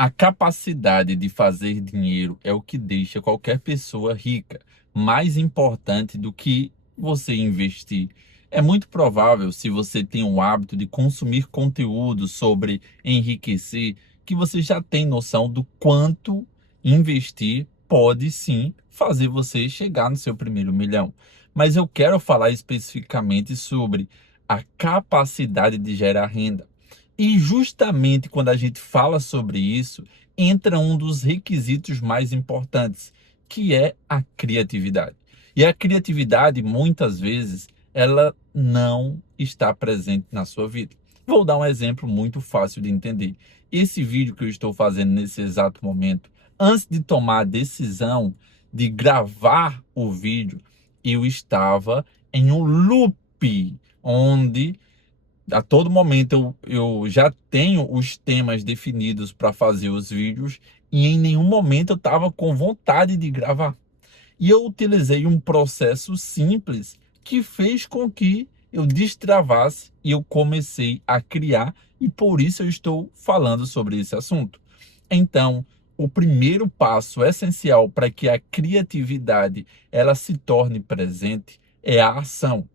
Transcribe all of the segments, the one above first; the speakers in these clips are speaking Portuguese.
A capacidade de fazer dinheiro é o que deixa qualquer pessoa rica. Mais importante do que você investir. É muito provável, se você tem o hábito de consumir conteúdo sobre enriquecer, que você já tem noção do quanto investir pode sim fazer você chegar no seu primeiro milhão. Mas eu quero falar especificamente sobre a capacidade de gerar renda. E justamente quando a gente fala sobre isso, entra um dos requisitos mais importantes, que é a criatividade. E a criatividade, muitas vezes, ela não está presente na sua vida. Vou dar um exemplo muito fácil de entender. Esse vídeo que eu estou fazendo nesse exato momento, antes de tomar a decisão de gravar o vídeo, eu estava em um loop, onde a todo momento eu já tenho os temas definidos para fazer os vídeos e em nenhum momento eu estava com vontade de gravar. E eu utilizei um processo simples que fez com que eu destravasse e eu comecei a criar, e por isso eu estou falando sobre esse assunto. Então, o primeiro passo essencial para que a criatividade ela se torne presente é a ação.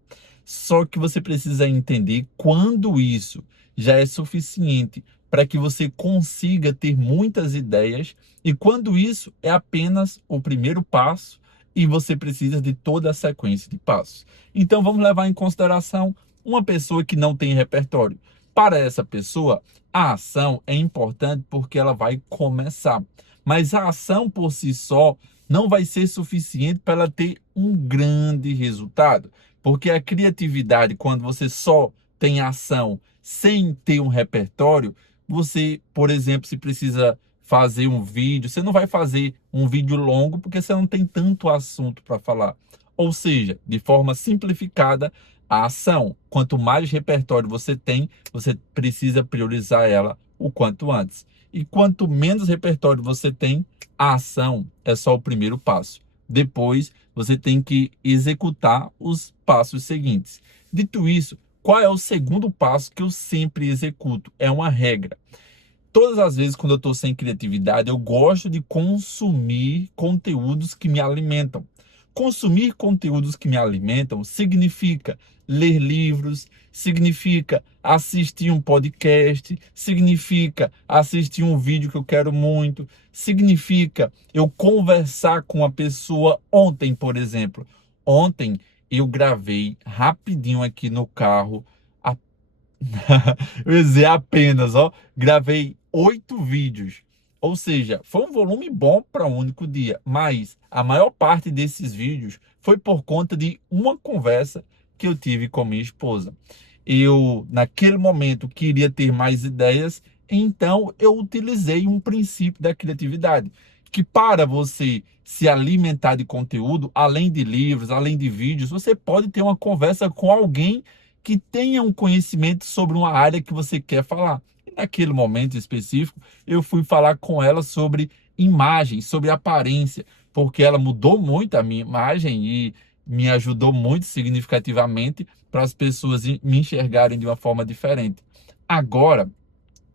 Só que você precisa entender quando isso já é suficiente para que você consiga ter muitas ideias, e quando isso é apenas o primeiro passo e você precisa de toda a sequência de passos. Então vamos levar em consideração uma pessoa que não tem repertório. Para essa pessoa, a ação é importante porque ela vai começar. Mas a ação por si só não vai ser suficiente para ela ter um grande resultado. Porque a criatividade, quando você só tem ação sem ter um repertório, você, por exemplo, se precisa fazer um vídeo, você não vai fazer um vídeo longo porque você não tem tanto assunto para falar. Ou seja, de forma simplificada, a ação, quanto mais repertório você tem, você precisa priorizar ela o quanto antes. E quanto menos repertório você tem, a ação é só o primeiro passo. Depois, você tem que executar os passos seguintes. Dito isso, qual é o segundo passo que eu sempre executo? É uma regra. Todas as vezes quando eu estou sem criatividade, eu gosto de consumir conteúdos que me alimentam. Consumir conteúdos que me alimentam significa ler livros, significa assistir um podcast, significa assistir um vídeo que eu quero muito, significa eu conversar com uma pessoa. Ontem, por exemplo, ontem eu gravei rapidinho aqui no carro. Eu ia dizer apenas, ó, gravei 8 vídeos. Ou seja, foi um volume bom para um único dia, mas a maior parte desses vídeos foi por conta de uma conversa que eu tive com minha esposa. Eu, naquele momento, queria ter mais ideias, então eu utilizei um princípio da criatividade, que para você se alimentar de conteúdo, além de livros, além de vídeos, você pode ter uma conversa com alguém que tenha um conhecimento sobre uma área que você quer falar. E naquele momento específico, eu fui falar com ela sobre imagem, sobre aparência, porque ela mudou muito a minha imagem e me ajudou muito significativamente para as pessoas me enxergarem de uma forma diferente. Agora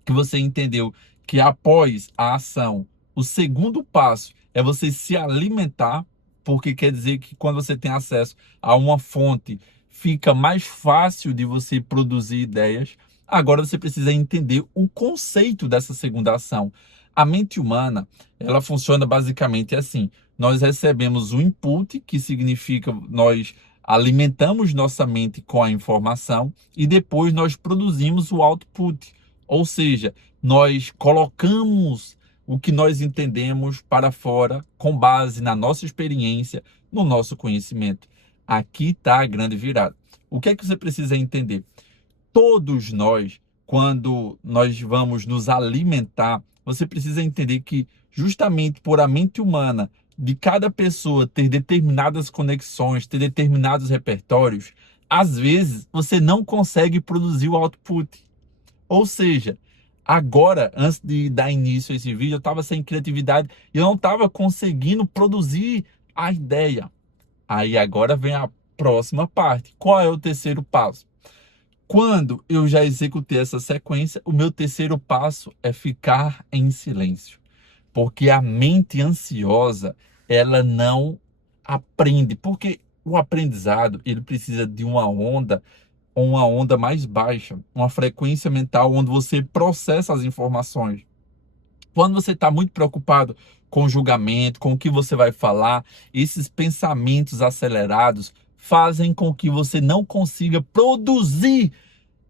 que você entendeu que após a ação, o segundo passo é você se alimentar, porque quer dizer que quando você tem acesso a uma fonte, fica mais fácil de você produzir ideias. Agora você precisa entender o conceito dessa segunda ação. A mente humana, ela funciona basicamente assim. Nós recebemos o input, que significa nós alimentamos nossa mente com a informação, e depois nós produzimos o output. Ou seja, nós colocamos o que nós entendemos para fora com base na nossa experiência, no nosso conhecimento. Aqui está a grande virada. O que é que você precisa entender? Todos nós, quando nós vamos nos alimentar, você precisa entender que justamente por a mente humana de cada pessoa ter determinadas conexões, ter determinados repertórios, às vezes você não consegue produzir o output. Ou seja, agora, antes de dar início a esse vídeo, eu estava sem criatividade e eu não estava conseguindo produzir a ideia. Aí agora vem a próxima parte. Qual é o terceiro passo? Quando eu já executei essa sequência, o meu terceiro passo é ficar em silêncio. Porque a mente ansiosa, ela não aprende. Porque o aprendizado, ele precisa de uma onda mais baixa, uma frequência mental onde você processa as informações. Quando você está muito preocupado com o julgamento, com o que você vai falar, esses pensamentos acelerados fazem com que você não consiga produzir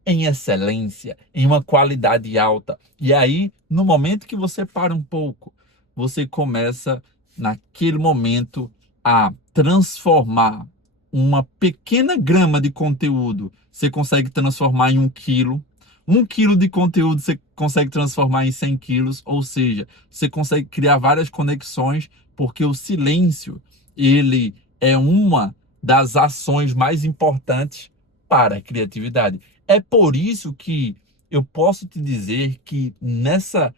em excelência, em uma qualidade alta. E aí, no momento que você para um pouco, você começa, naquele momento, a transformar uma pequena grama de conteúdo. Você consegue transformar em 1 quilo. 1 quilo de conteúdo você consegue transformar em 100 quilos. Ou seja, você consegue criar várias conexões, porque o silêncio, ele é uma das ações mais importantes para a criatividade. É por isso que eu posso te dizer que nessa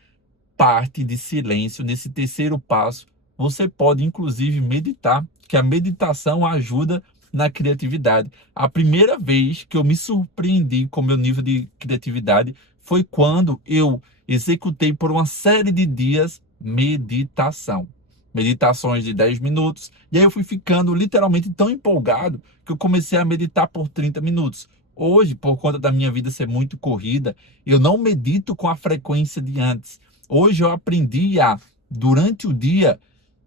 parte de silêncio, nesse terceiro passo, você pode inclusive meditar, que a meditação ajuda na criatividade. A primeira vez que eu me surpreendi com o meu nível de criatividade foi quando eu executei por uma série de dias meditação. Meditações de 10 minutos, e aí eu fui ficando literalmente tão empolgado que eu comecei a meditar por 30 minutos. Hoje, por conta da minha vida ser muito corrida, eu não medito com a frequência de antes. Hoje eu aprendi a, durante o dia,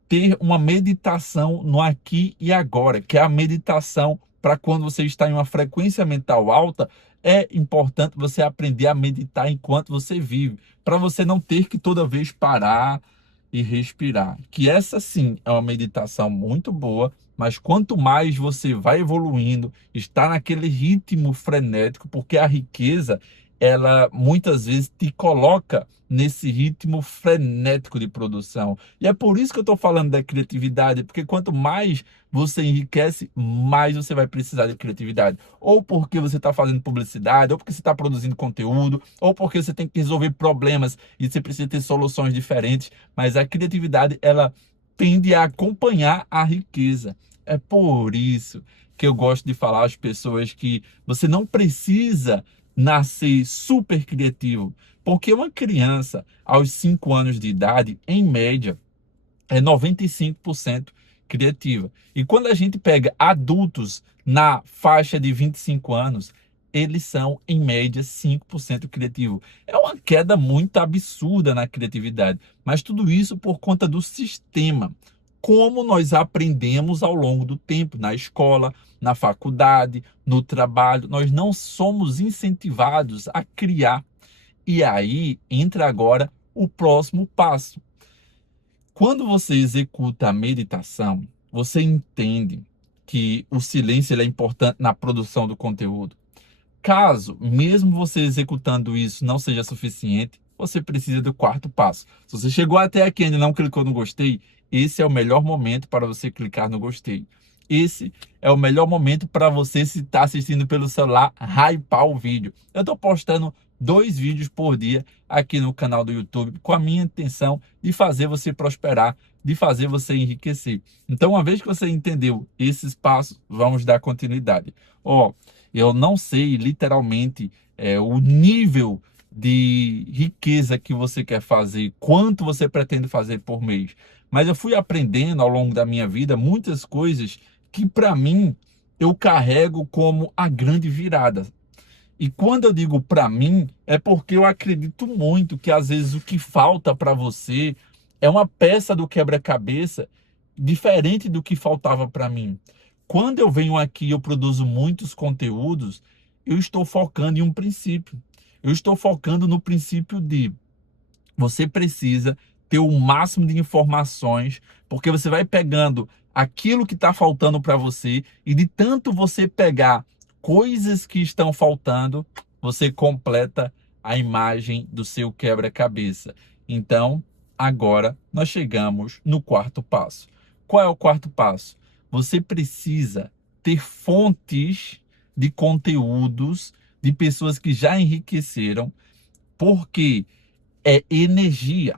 ter uma meditação no aqui e agora, que é a meditação para quando você está em uma frequência mental alta. É importante você aprender a meditar enquanto você vive, para você não ter que toda vez parar e respirar. Que essa sim é uma meditação muito boa, mas quanto mais você vai evoluindo, está naquele ritmo frenético, porque a riqueza, ela muitas vezes te coloca nesse ritmo frenético de produção. E é por isso que eu estou falando da criatividade, porque quanto mais você enriquece, mais você vai precisar de criatividade. Ou porque você está fazendo publicidade, ou porque você está produzindo conteúdo, ou porque você tem que resolver problemas e você precisa ter soluções diferentes. Mas a criatividade, ela tende a acompanhar a riqueza. É por isso que eu gosto de falar às pessoas que você não precisa nascer super criativo, porque uma criança aos 5 anos de idade, em média, é 95% criativa. E quando a gente pega adultos na faixa de 25 anos, eles são, em média, 5% criativos. É uma queda muito absurda na criatividade, mas tudo isso por conta do sistema. Como nós aprendemos ao longo do tempo, na escola, na faculdade, no trabalho, nós não somos incentivados a criar. E aí entra agora o próximo passo. Quando você executa a meditação, você entende que o silêncio ele é importante na produção do conteúdo. Caso, mesmo você executando isso não seja suficiente, você precisa do quarto passo. Se você chegou até aqui e ainda não clicou no gostei, esse é o melhor momento para você clicar no gostei. Esse é o melhor momento para você, se está assistindo pelo celular, hypar o vídeo. Eu estou postando 2 vídeos por dia aqui no canal do YouTube com a minha intenção de fazer você prosperar, de fazer você enriquecer. Então, uma vez que você entendeu esses passos, vamos dar continuidade. Ó, eu não sei literalmente o nível de riqueza que você quer fazer, quanto você pretende fazer por mês. Mas eu fui aprendendo ao longo da minha vida muitas coisas que para mim eu carrego como a grande virada. E quando eu digo para mim, é porque eu acredito muito que às vezes o que falta para você é uma peça do quebra-cabeça diferente do que faltava para mim. Quando eu venho aqui e eu produzo muitos conteúdos, eu estou focando em um princípio. Eu estou focando no princípio de você precisa ter o máximo de informações, porque você vai pegando aquilo que está faltando para você, e de tanto você pegar coisas que estão faltando, você completa a imagem do seu quebra-cabeça. Então, agora nós chegamos no quarto passo. Qual é o quarto passo? Você precisa ter fontes de conteúdos de pessoas que já enriqueceram, porque é energia.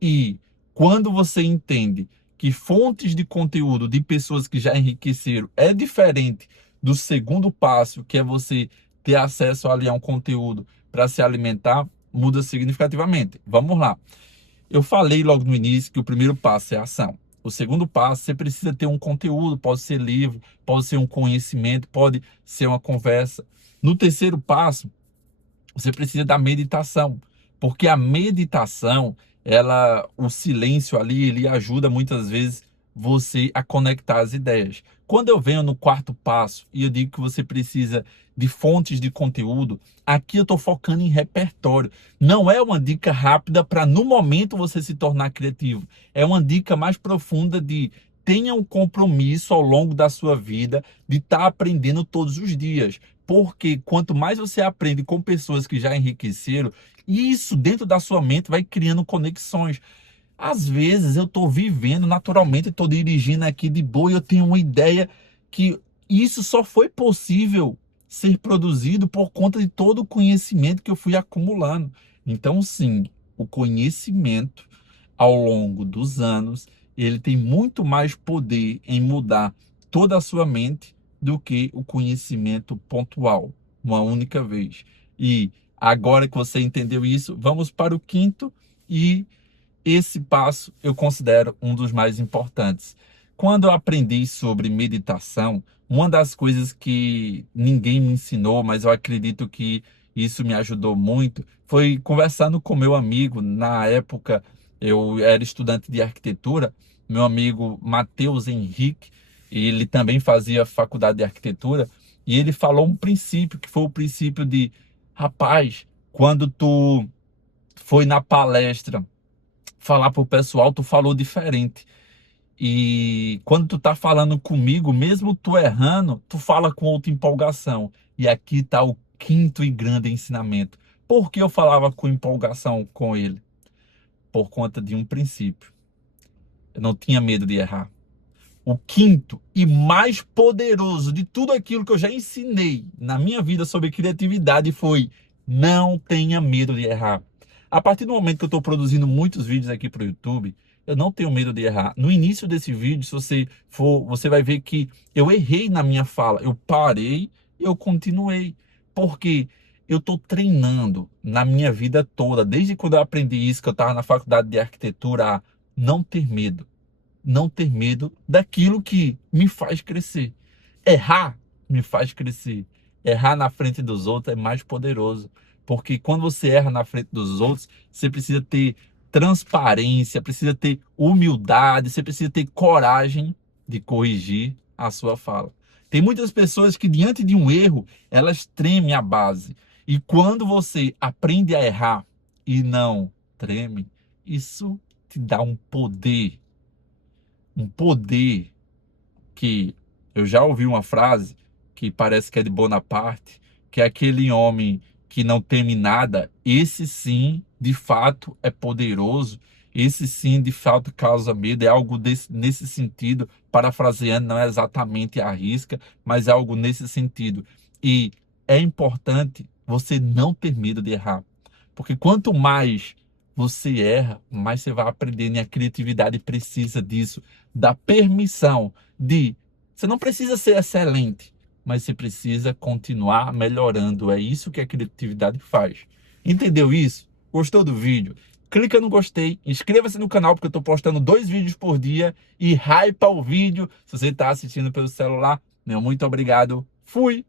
E quando você entende que fontes de conteúdo de pessoas que já enriqueceram é diferente do segundo passo, que é você ter acesso ali a um conteúdo para se alimentar, muda significativamente. Vamos lá. Eu falei logo no início que o primeiro passo é a ação. O segundo passo, você precisa ter um conteúdo, pode ser livro, pode ser um conhecimento, pode ser uma conversa. No terceiro passo, você precisa da meditação, porque a meditação, o silêncio ali, ele ajuda muitas vezes você a conectar as ideias. Quando eu venho no quarto passo e eu digo que você precisa de fontes de conteúdo, aqui eu estou focando em repertório. Não é uma dica rápida para no momento você se tornar criativo. É uma dica mais profunda de tenha um compromisso ao longo da sua vida de estar aprendendo todos os dias. Porque quanto mais você aprende com pessoas que já enriqueceram, isso dentro da sua mente vai criando conexões. Às vezes eu estou vivendo naturalmente, estou dirigindo aqui de boa e eu tenho uma ideia que isso só foi possível ser produzido por conta de todo o conhecimento que eu fui acumulando. Então, sim, o conhecimento ao longo dos anos, ele tem muito mais poder em mudar toda a sua mente do que o conhecimento pontual, uma única vez. E agora que você entendeu isso, vamos para o quinto e esse passo eu considero um dos mais importantes. Quando eu aprendi sobre meditação, uma das coisas que ninguém me ensinou, mas eu acredito que isso me ajudou muito, foi conversando com meu amigo. Na época, eu era estudante de arquitetura, meu amigo Matheus Henrique, ele também fazia faculdade de arquitetura, e ele falou um princípio, que foi o princípio de, rapaz, quando tu foi na palestra falar pro pessoal, tu falou diferente. E quando tu tá falando comigo, mesmo tu errando, tu fala com outra empolgação. E aqui tá o quinto e grande ensinamento. Por que eu falava com empolgação com ele? Por conta de um princípio. Eu não tinha medo de errar. O quinto e mais poderoso de tudo aquilo que eu já ensinei na minha vida sobre criatividade foi: não tenha medo de errar. A partir do momento que eu estou produzindo muitos vídeos aqui para o YouTube, eu não tenho medo de errar. No início desse vídeo, se você for, você vai ver que eu errei na minha fala. Eu parei e eu continuei. Porque eu estou treinando na minha vida toda, desde quando eu aprendi isso, que eu estava na faculdade de arquitetura, a não ter medo, não ter medo daquilo que me faz crescer. Errar me faz crescer. Errar na frente dos outros é mais poderoso. Porque quando você erra na frente dos outros, você precisa ter transparência, precisa ter humildade, você precisa ter coragem de corrigir a sua fala. Tem muitas pessoas que, diante de um erro, elas tremem a base. E quando você aprende a errar e não treme, isso te dá um poder que eu já ouvi uma frase que parece que é de Bonaparte, que é aquele homem que não teme nada, esse sim, de fato, é poderoso, esse sim, de fato, causa medo, é algo nesse sentido, parafraseando, não é exatamente a risca, mas é algo nesse sentido. E é importante você não ter medo de errar, porque quanto mais você erra, mais você vai aprendendo, e a criatividade precisa disso, da permissão de, você não precisa ser excelente, mas você precisa continuar melhorando. É isso que a criatividade faz. Entendeu isso? Gostou do vídeo? Clica no gostei, inscreva-se no canal, porque eu estou postando 2 vídeos por dia, e hypa o vídeo se você está assistindo pelo celular. Meu muito obrigado. Fui!